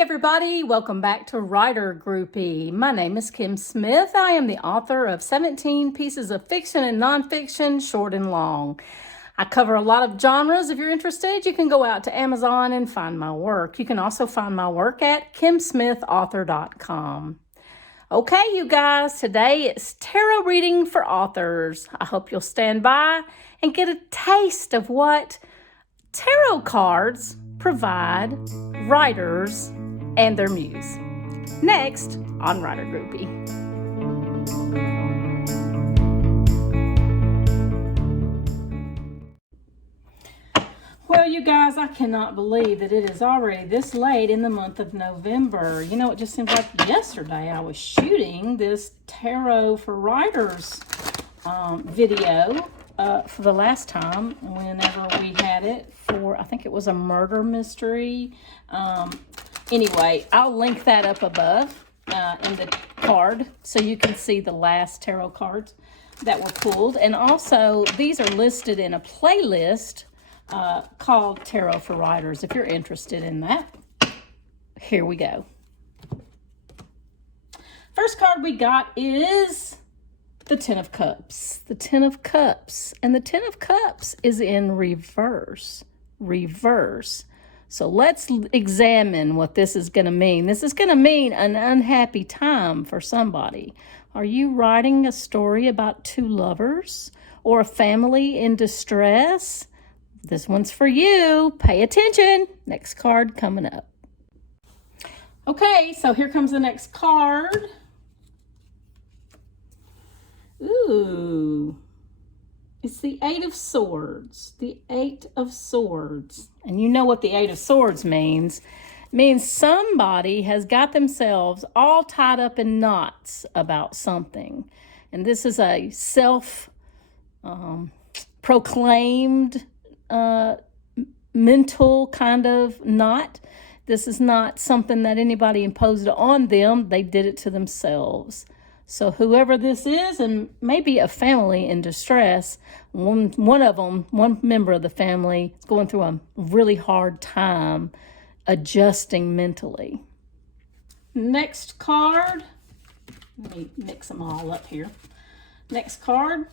Everybody, welcome back to Writer Groupie. My name is Kim Smith. I am the author of 17 pieces of fiction and nonfiction, short and long. I cover a lot of genres. If you're interested, you can go out to Amazon and find my work. You can also find my work at kimsmithauthor.com. Okay, you guys, today it's tarot reading for authors. I hope you'll stand by and get a taste of what tarot cards provide writers and their muse. Next on Writer Groupie. Well, you guys, I cannot believe that it is already this late in the month of November. You know, it just seems like yesterday I was shooting this Tarot for Writers video for the last time whenever we had it for, I think it was a murder mystery. Anyway, I'll link that up above in the card so you can see the last tarot cards that were pulled. And also, these are listed in a playlist called Tarot for Writers. If you're interested in that, here we go. First card we got is the Ten of Cups. The Ten of Cups. And the Ten of Cups is in reverse. Reverse. So let's examine what this is going to mean. This is going to mean an unhappy time for somebody. Are you writing a story about two lovers or a family in distress? This one's for you. Pay attention. Next card coming up. Okay, so here comes the next card. Ooh. It's the Eight of Swords. The Eight of Swords. And you know what the Eight of Swords means. It means somebody has got themselves all tied up in knots about something. And this is a self-proclaimed mental kind of knot. This is not something that anybody imposed on them. They did it to themselves. So whoever this is, and maybe a family in distress, one member of the family is going through a really hard time adjusting mentally. Next card. Let me mix them all up here. Next card.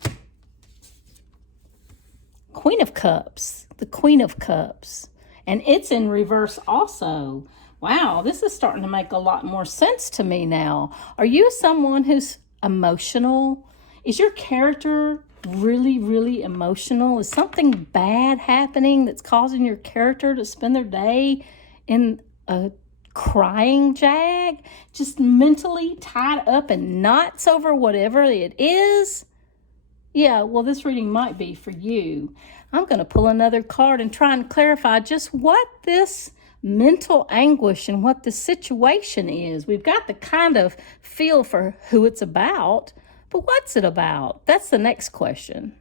Queen of Cups. The Queen of Cups. And it's in reverse also. Wow, this is starting to make a lot more sense to me now. Are you someone who's emotional? Is your character really, really emotional? Is something bad happening that's causing your character to spend their day in a crying jag? Just mentally tied up in knots over whatever it is? Yeah, well, this reading might be for you. I'm going to pull another card and try and clarify just what this mental anguish and what the situation is. We've got the kind of feel for who it's about, but what's it about? That's the next question.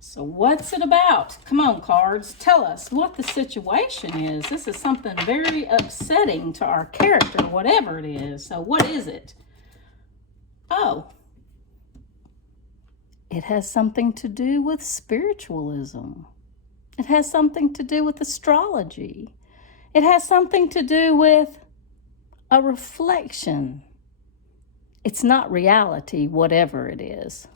So what's it about? Come on, cards. Tell us what the situation is. This is something very upsetting to our character, whatever it is. So what is it? Oh, it has something to do with spiritualism. It has something to do with astrology. It has something to do with a reflection. It's not reality, whatever it is.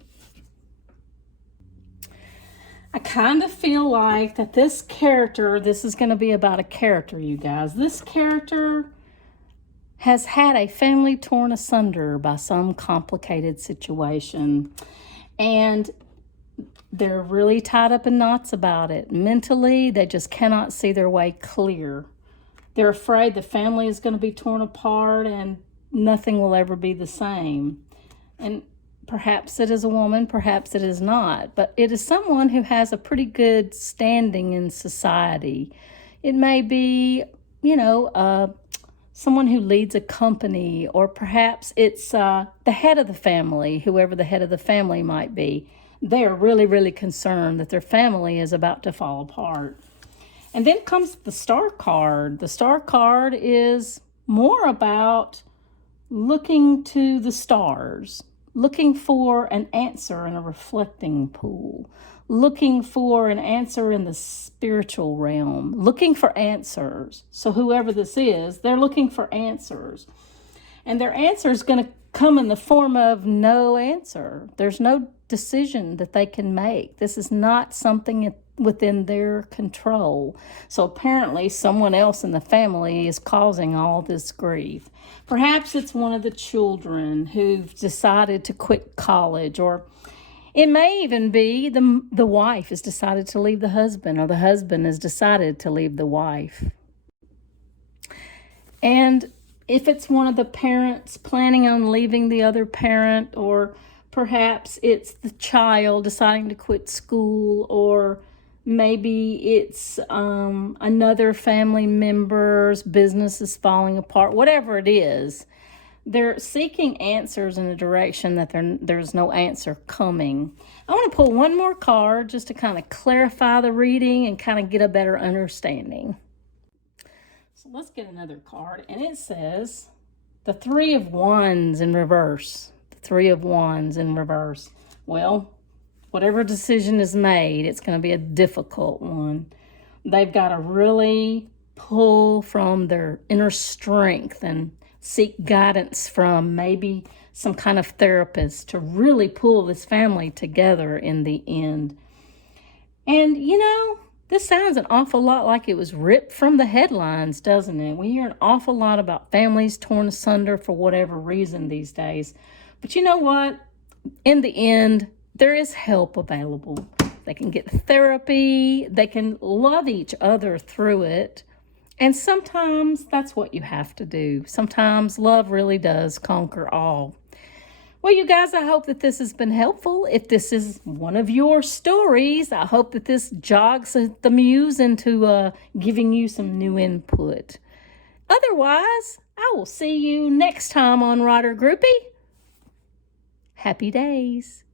I kind of feel like that this character, this is going to be about a character, you guys. This character has had a family torn asunder by some complicated situation. And they're really tied up in knots about it. Mentally, they just cannot see their way clear. They're afraid the family is going to be torn apart and nothing will ever be the same. And perhaps it is a woman, perhaps it is not. But it is someone who has a pretty good standing in society. It may be, someone who leads a company, or perhaps it's the head of the family, whoever the head of the family might be. They are really, really concerned that their family is about to fall apart. And then comes the Star card. The Star card is more about looking to the stars, looking for an answer in a reflecting pool, looking for an answer in the spiritual realm, looking for answers. So whoever this is, they're looking for answers. And their answer is going to come in the form of no answer. There's no decision that they can make. This is not something within their control. So apparently someone else in the family is causing all this grief. Perhaps it's one of the children who've decided to quit college, or it may even be the wife has decided to leave the husband, or the husband has decided to leave the wife. And if it's one of the parents planning on leaving the other parent, or perhaps it's the child deciding to quit school, or maybe it's another family member's business is falling apart, whatever it is, they're seeking answers in a direction that there's no answer coming. I want to pull one more card just to kind of clarify the reading and kind of get a better understanding. So let's get another card, and it says the Three of Wands in reverse. The Three of Wands in reverse. Well, whatever decision is made, it's going to be a difficult one. They've got to really pull from their inner strength and seek guidance from maybe some kind of therapist to really pull this family together in the end. And, this sounds an awful lot like it was ripped from the headlines, doesn't it? We hear an awful lot about families torn asunder for whatever reason these days. But you know what? In the end, there is help available. They can get therapy. They can love each other through it. And sometimes that's what you have to do. Sometimes love really does conquer all. Well, you guys, I hope that this has been helpful. If this is one of your stories, I hope that this jogs the muse into giving you some new input. Otherwise, I will see you next time on Writer Groupie. Happy days.